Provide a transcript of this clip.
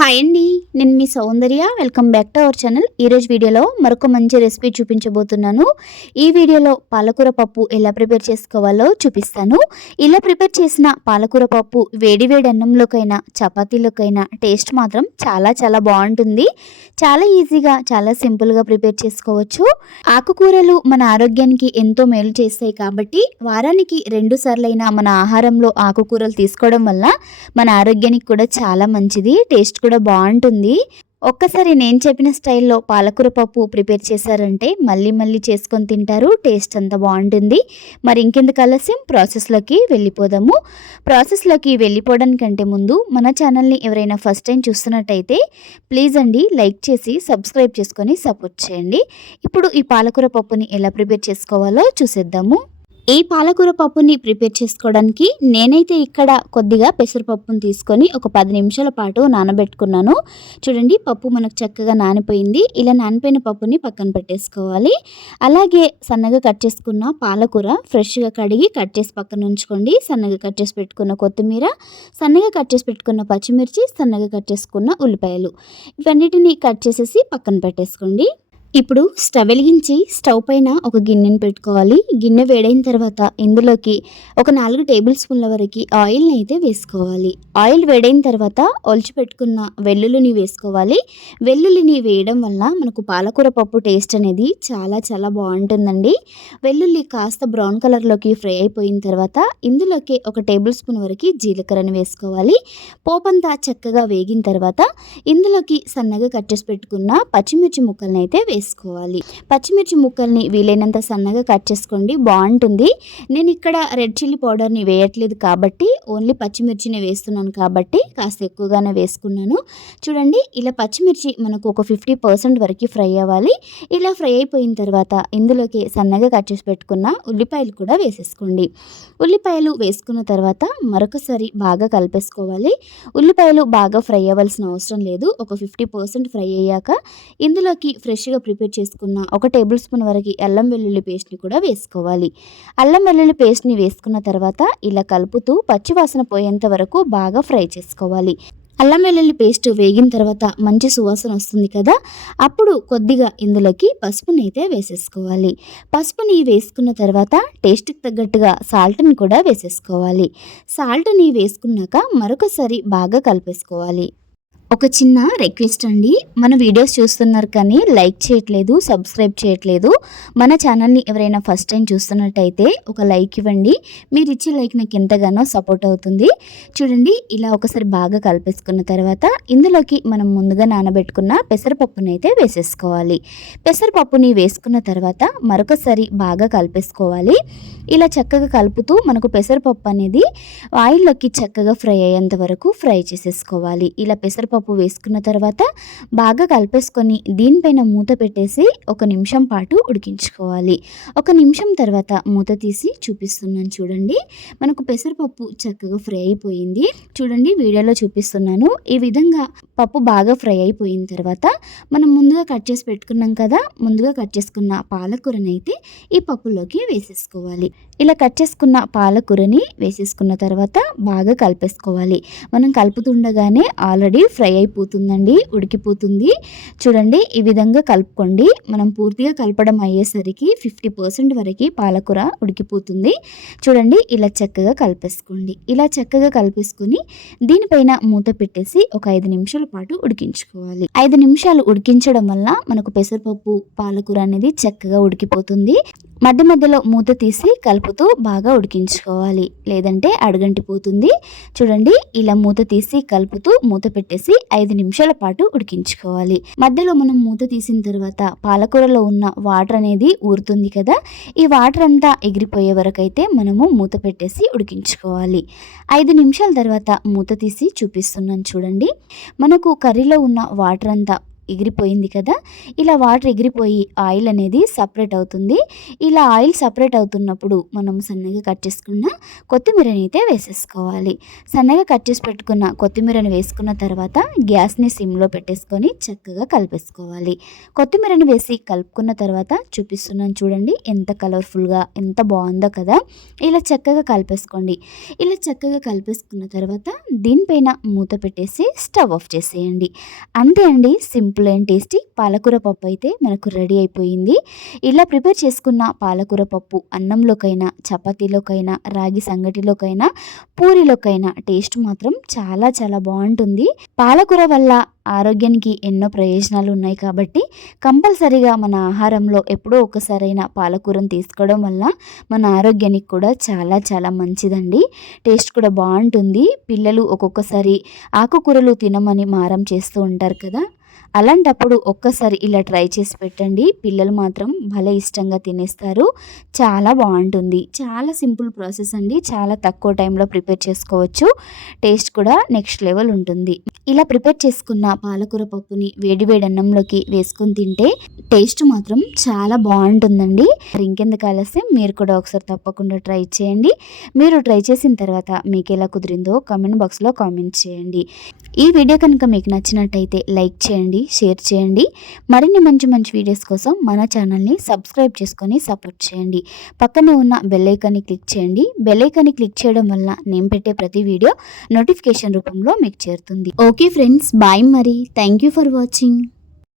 Hi అండి నేను మీ Soundarya. Welcome back to our channel ఈరోజు వీడియోలో మరొక మంచి రెసిపీ చూపించబోతున్నాను. ఈ వీడియోలో పాలకూర పప్పు ఎలా ప్రిపేర్ చేసుకోవాలో చూపిస్తాను. ఇలా ప్రిపేర్ చేసిన పాలకూర పప్పు వేడివేడి అన్నంలోకైనా చపాతీలోకైనా టేస్ట్ మాత్రం చాలా చాలా బాగుంటుంది. చాలా ఈజీగా చాలా సింపుల్గా ప్రిపేర్ చేసుకోవచ్చు. ఆకుకూరలు మన ఆరోగ్యానికి ఎంతో మేలు చేస్తాయి కాబట్టి వారానికి రెండు సార్లైనా మన ఆహారంలో ఆకుకూరలు తీసుకోవడం వల్ల మన ఆరోగ్యానికి కూడా చాలా మంచిది టేస్ట్ కూడా బాగుంటుంది. ఒక్కసారి నేను చెప్పిన స్టైల్లో పాలకూర పప్పు ప్రిపేర్ చేశారంటే మళ్ళీ మళ్ళీ చేసుకొని తింటారు. టేస్ట్ అంతా బాగుంటుంది. మరి ఇంకెందుకు ఆలస్యం? ప్రాసెస్లోకి వెళ్ళిపోదాము. ప్రాసెస్లోకి వెళ్ళిపోవడానికంటే ముందు మన ఛానల్ని ఎవరైనా ఫస్ట్ టైం చూస్తున్నట్టయితే ప్లీజ్ అండి లైక్ చేసి సబ్స్క్రైబ్ చేసుకొని సపోర్ట్ చేయండి. ఇప్పుడు ఈ పాలకూర పప్పుని ఎలా ప్రిపేర్ చేసుకోవాలో చూసేద్దాము. ఈ పాలకూర పప్పుని ప్రిపేర్ చేసుకోవడానికి నేనైతే ఇక్కడ కొద్దిగా పెసరపప్పుని తీసుకొని ఒక పది నిమిషాల పాటు నానబెట్టుకున్నాను. చూడండి పప్పు మనకు చక్కగా నానిపోయింది. ఇలా నానిపోయిన పప్పుని పక్కన పెట్టేసుకోవాలి. అలాగే సన్నగా కట్ చేసుకున్న పాలకూర ఫ్రెష్గా కడిగి కట్ చేసి పక్కన ఉంచుకోండి. సన్నగా కట్ చేసి పెట్టుకున్న కొత్తిమీర సన్నగా కట్ చేసి పెట్టుకున్న పచ్చిమిర్చి సన్నగా కట్ చేసుకున్న ఉల్లిపాయలు. ఇవన్నిటిని కట్ చేసేసి పక్కన పెట్టేసుకోండి. ఇప్పుడు స్టవ్ వెలిగించి స్టవ్ పైన ఒక గిన్నెను పెట్టుకోవాలి. గిన్నె వేడైన తర్వాత ఇందులోకి ఒక నాలుగు టేబుల్ స్పూన్ల వరకు ఆయిల్ని అయితే వేసుకోవాలి. ఆయిల్ వేడైన తర్వాత ఒలిచి పెట్టుకున్న వెల్లుల్లిని వేసుకోవాలి. వెల్లుల్లిని వేయడం వల్ల మనకు పాలకూర పప్పు టేస్ట్ అనేది చాలా చాలా బాగుంటుందండి. వెల్లుల్లి కాస్త బ్రౌన్ కలర్లోకి ఫ్రై అయిపోయిన తర్వాత ఇందులోకి ఒక టేబుల్ స్పూన్ వరకు జీలకర్రని వేసుకోవాలి. పోపంతా చక్కగా వేగిన తర్వాత ఇందులోకి సన్నగా కట్ చేసి పెట్టుకున్న పచ్చిమిర్చి ముక్కలని అయితే వేసుకోవాలి. పచ్చిమిర్చి ముక్కల్ని వీలైనంత సన్నగా కట్ చేసుకోండి. బాగుంటుంది. నేను ఇక్కడ రెడ్ చిల్లీ పౌడర్ని వేయట్లేదు కాబట్టి ఓన్లీ పచ్చిమిర్చిని వేస్తున్నాను కాబట్టి కాస్త ఎక్కువగానే వేసుకున్నాను. చూడండి ఇలా పచ్చిమిర్చి మనకు ఒక ఫిఫ్టీ పర్సెంట్ వరకు ఫ్రై అవ్వాలి. ఇలా ఫ్రై అయిపోయిన తర్వాత ఇందులోకి సన్నగా కట్ చేసి పెట్టుకున్న ఉల్లిపాయలు కూడా వేసేసుకోండి. ఉల్లిపాయలు వేసుకున్న తర్వాత మరొకసారి బాగా కలిపేసుకోవాలి. ఉల్లిపాయలు బాగా ఫ్రై అవ్వాల్సిన అవసరం లేదు. ఒక ఫిఫ్టీ పర్సెంట్ ఫ్రై అయ్యాక ఇందులోకి ఫ్రెష్గా ప్రిపేర్ చేసుకున్న ఒక టేబుల్ స్పూన్ వరకు అల్లం వెల్లుల్లి పేస్ట్ని కూడా వేసుకోవాలి. అల్లం వెల్లుల్లి పేస్ట్ని వేసుకున్న తర్వాత ఇలా కలుపుతూ పచ్చివాసన పోయేంత వరకు బాగా ఫ్రై చేసుకోవాలి. అల్లం వెల్లుల్లి పేస్ట్ వేగిన తర్వాత మంచి సువాసన వస్తుంది కదా అప్పుడు కొద్దిగా ఇందులోకి పసుపుని అయితే వేసేసుకోవాలి. పసుపుని వేసుకున్న తర్వాత టేస్ట్కి తగ్గట్టుగా సాల్ట్ని కూడా వేసేసుకోవాలి. సాల్ట్ని వేసుకున్నాక మరొకసారి బాగా కలిపేసుకోవాలి. ఒక చిన్న రిక్వెస్ట్ అండి. మన వీడియోస్ చూస్తున్నారు కానీ లైక్ చేయట్లేదు సబ్స్క్రైబ్ చేయట్లేదు. మన ఛానల్ని ఎవరైనా ఫస్ట్ టైం చూస్తున్నట్టయితే ఒక లైక్ ఇవ్వండి. మీరు ఇచ్చే లైక్ నాకు ఎంతగానో సపోర్ట్ అవుతుంది. చూడండి ఇలా ఒకసారి బాగా కలిపేసుకున్న తర్వాత ఇందులోకి మనం ముందుగా నానబెట్టుకున్న పెసరపప్పుని అయితే వేసేసుకోవాలి. పెసరపప్పుని వేసుకున్న తర్వాత మరొకసారి బాగా కలిపేసుకోవాలి. ఇలా చక్కగా కలుపుతూ మనకు పెసరపప్పు అనేది ఆయిల్లోకి చక్కగా ఫ్రై అయ్యేంత వరకు ఫ్రై చేసేసుకోవాలి. ఇలా పెసరపప్పు వేసుకున్న తర్వాత బాగా కలిపేసుకొని దీనిపైన మూత పెట్టేసి ఒక నిమిషం పాటు ఉడికించుకోవాలి. ఒక నిమిషం తర్వాత మూత తీసి చూపిస్తున్నాను చూడండి. మనకు పెసరపప్పు చక్కగా ఫ్రై అయిపోయింది. చూడండి వీడియోలో చూపిస్తున్నాను. ఈ విధంగా పప్పు బాగా ఫ్రై అయిపోయిన తర్వాత మనం ముందుగా కట్ చేసి పెట్టుకున్నాం కదా ముందుగా కట్ చేసుకున్న పాలకూరని అయితే ఈ పప్పులోకి వేసేసుకోవాలి. ఇలా కట్ చేసుకున్న పాలకూరని వేసేసుకున్న తర్వాత బాగా కలిపేసుకోవాలి. మనం కలుపుతుండగానే ఆల్రెడీ ఫ్రై అయిపోతుందండి ఉడికిపోతుంది. చూడండి ఈ విధంగా కలుపుకోండి. మనం పూర్తిగా కలపడం అయ్యేసరికి ఫిఫ్టీ పర్సెంట్ వరకు పాలకూర ఉడికిపోతుంది. చూడండి ఇలా చక్కగా కలిపేసుకోండి. ఇలా చక్కగా కలిపేసుకొని దీనిపైన మూత పెట్టేసి ఒక ఐదు నిమిషాల పాటు ఉడికించుకోవాలి. ఐదు నిమిషాలు ఉడికించడం వల్ల మనకు పెసరపప్పు పాలకూర అనేది చక్కగా ఉడికిపోతుంది. మధ్య మధ్యలో మూత తీసి కలుపుతూ బాగా ఉడికించుకోవాలి. లేదంటే అడుగంటిపోతుంది. చూడండి ఇలా మూత తీసి కలుపుతూ మూత పెట్టేసి ఐదు నిమిషాల పాటు ఉడికించుకోవాలి. మధ్యలో మనం మూత తీసిన తర్వాత పాలకూరలో ఉన్న వాటర్ అనేది ఊరుతుంది కదా ఈ వాటర్ అంతా ఎగిరిపోయే వరకు అయితే మనము మూత పెట్టేసి ఉడికించుకోవాలి. ఐదు నిమిషాల తర్వాత మూత తీసి చూపిస్తున్నాను చూడండి. మనకు కర్రీలో ఉన్న వాటర్ అంతా ఎగిరిపోయింది కదా? ఇలా వాటర్ ఎగిరిపోయి ఆయిల్ అనేది సపరేట్ అవుతుంది. ఇలా ఆయిల్ సపరేట్ అవుతున్నప్పుడు మనం సన్నగా కట్ చేసుకున్న కొత్తిమీరని అయితే వేసేసుకోవాలి. సన్నగా కట్ చేసి పెట్టుకున్న కొత్తిమీరని వేసుకున్న తర్వాత గ్యాస్ని సిమ్లో పెట్టేసుకొని చక్కగా కలిపేసుకోవాలి. కొత్తిమీరని వేసి కలుపుకున్న తర్వాత చూపిస్తున్నాను చూడండి ఎంత కలర్ఫుల్గా ఎంత బాగుందో కదా? ఇలా చక్కగా కలిపేసుకోండి. ఇలా చక్కగా కలిపేసుకున్న తర్వాత దీనిపైన మూత పెట్టేసి స్టవ్ ఆఫ్ చేసేయండి. అంతే అండి సింపుల్ అండ్ టేస్టీ పాలకూర పప్పు అయితే మనకు రెడీ అయిపోయింది. ఇలా ప్రిపేర్ చేసుకున్న పాలకూర పప్పు అన్నంలోకైనా చపాతీలోకైనా రాగి సంగటిలోకైనా పూరిలోకైనా టేస్ట్ మాత్రం చాలా చాలా బాగుంటుంది. పాలకూర వల్ల ఆరోగ్యానికి ఎన్నో ప్రయోజనాలు ఉన్నాయి కాబట్టి కంపల్సరీగా మన ఆహారంలో ఎప్పుడో ఒకసారైనా పాలకూరను తీసుకోవడం వల్ల మన ఆరోగ్యానికి కూడా చాలా చాలా మంచిదండి. టేస్ట్ కూడా బాగుంటుంది. పిల్లలు ఒక్కొక్కసారి ఆకుకూరలు తినమని మారం చేస్తూ ఉంటారు కదా. అలాంటప్పుడు ఒక్కసారి ఇలా ట్రై చేసి పెట్టండి. పిల్లలు మాత్రం భలే ఇష్టంగా తినేస్తారు. చాలా బాగుంటుంది. చాలా సింపుల్ ప్రాసెస్ అండి. చాలా తక్కువ టైంలో ప్రిపేర్ చేసుకోవచ్చు. టేస్ట్ కూడా నెక్స్ట్ లెవెల్ ఉంటుంది. ఇలా ప్రిపేర్ చేసుకున్న పాలకూర పప్పుని వేడివేడి అన్నంలోకి వేసుకొని తింటే టేస్ట్ మాత్రం చాలా బాగుంటుందండి. మరి ఇంకెందుకు ఆలస్యం? మీరు కూడా ఒకసారి తప్పకుండా ట్రై చేయండి. మీరు ట్రై చేసిన తర్వాత మీకు ఎలా కుదిరిందో కామెంట్ బాక్స్లో కామెంట్ చేయండి. ఈ వీడియో కనుక మీకు నచ్చినట్టయితే లైక్ చేయండి షేర్ చేయండి. మరిన్ని మంచి మంచి వీడియోస్ కోసం మన ఛానల్ని సబ్స్క్రైబ్ చేసుకొని సపోర్ట్ చేయండి. పక్కనే ఉన్న బెల్లైకాన్ని క్లిక్ చేయండి. బెల్లైకాన్ని క్లిక్ చేయడం వల్ల నేను పెట్టే ప్రతి వీడియో నోటిఫికేషన్ రూపంలో మీకు చేరుతుంది. ఓకే. ఓకే ఫ్రెండ్స్ బాయ్ మరి. Thank you for watching